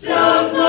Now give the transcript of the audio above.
Вся